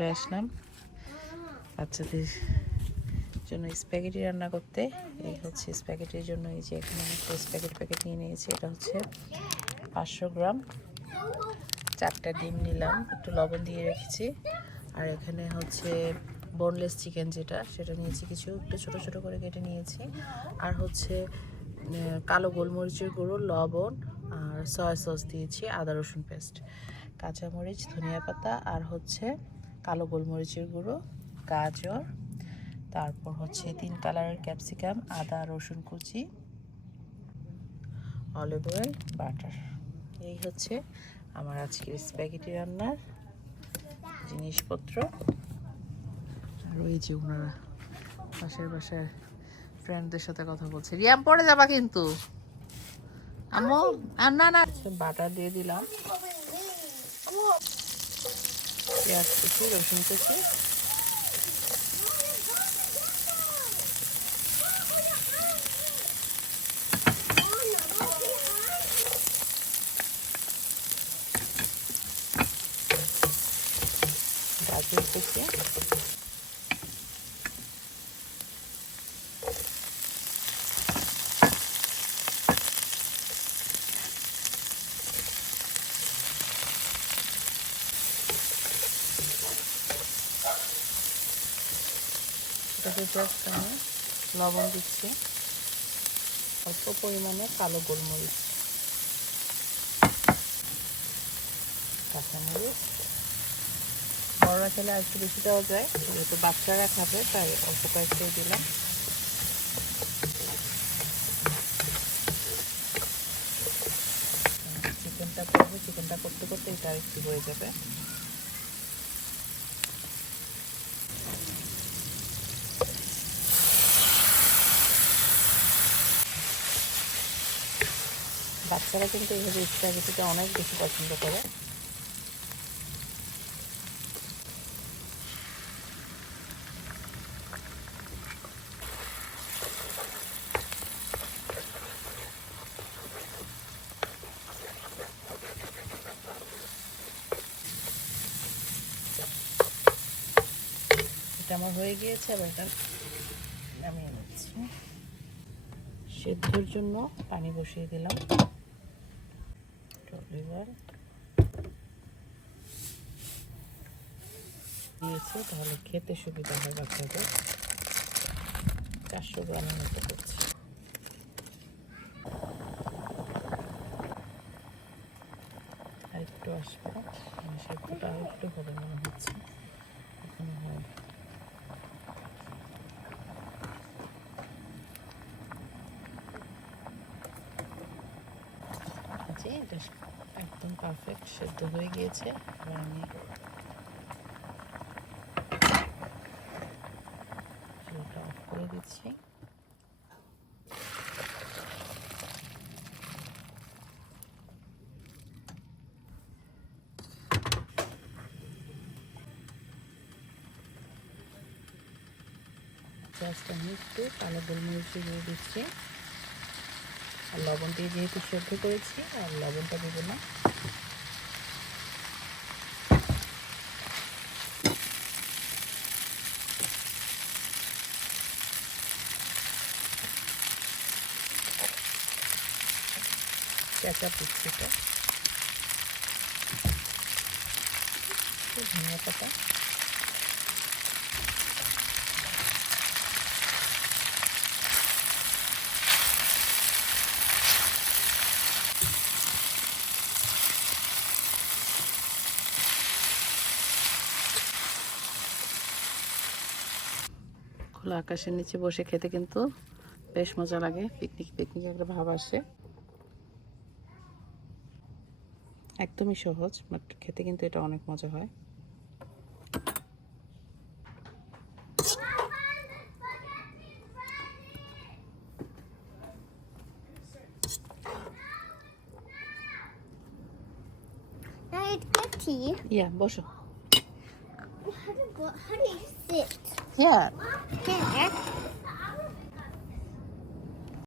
চলে আসলাম। বাচ্চাদের জন্য স্প্যাগেটি রান্না করতে। এই হচ্ছে স্প্যাগেটির জন্য এই যে এখানে একটা স্প্যাগেটি প্যাকেট নিয়ে নিয়েছি। এটা হচ্ছে পাঁচশো গ্রাম। চারটা ডিম নিলাম। একটু লবণ দিয়ে রেখেছি। আর এখানে হচ্ছে বোনলেস চিকেন যেটা, সেটা নিয়েছি কিছু। একটু ছোটো ছোটো করে কেটে নিয়েছি। আর হচ্ছে কালো গোলমরিচের গুঁড়ো, লবণ আর সয়া সস দিয়েছি, আদা রসুন পেস্ট কাঁচামরিচ, ধনিয়া পাতা আর হচ্ছে কালো গোলমরিচের গুঁড়ো, গাজর, তারপর হচ্ছে তিন কালারের ক্যাপসিকাম, আদা, রসুন কুচি অলিভ অয়েল বাটার এই হচ্ছে আমার আজকের স্প্যাগেটি রান্নার জিনিসপত্র। আর ওই যে ওনারা পাশের বাসার ফ্রেন্ডদের সাথে কথা বলছে, রিয়াম পরে যাবা কিন্তু। আম্মু, আর না না। বাটার দিয়ে দিলাম। পেঁয়াজ কুচি রসুন কুচি। গাজর কুচি। এটাতে জাস্ট আমি লবণ দিচ্ছি। অল্প পরিমাণে কালো গোলমরিচ। কাঁচামরিচ। বড়রা খেলে আর একটু বেশি দেওয়া যায়, যেহেতু বাচ্চারা খাবে, তাই অল্প কয়েকটাই দিলাম। চিকেনটা করব, চিকেনটা করতে করতে এটা আরেকটু হয়ে যাবে। বাচ্চারা কিন্তু এইভাবে স্ট্রবেরিটা অনেক বেশি পছন্দ করে। এটা আমার হয়ে গিয়েছে, আবার এটা নামিয়ে নিচ্ছি। সেদ্ধর জন্য পানি বসিয়ে দিলাম। দিয়েছি, তাহলে খেতে সুবিধা হয় বাচ্চাদের। চারশো গ্রামের মতো করছি একটু আসবে। সেদ্ধটা একটু হবে মনে হচ্ছে। এখনও হয়। একদম পারফেক্ট সেদ্ধ হয়ে গিয়েছে। এবার আমি চুলটা অফ করে দিচ্ছি। জাস্ট আমি একটু কালো গোলমরিচ দিয়ে দিচ্ছি। আর লবণ দিয়ে যেহেতু সেদ্ধ করেছি আর লবণটা দেবো না। চেঁচা একটু ধনিয়া পাতা। খোলা আকাশের নিচে বসে খেতে কিন্তু বেশ মজা লাগে পিকনিক পিকনিক একটা ভাব আসে একদমই সহজ বাট খেতে কিন্তু এটা অনেক মজা হয়. ইয়া বসো How do, how do you sit? Yeah.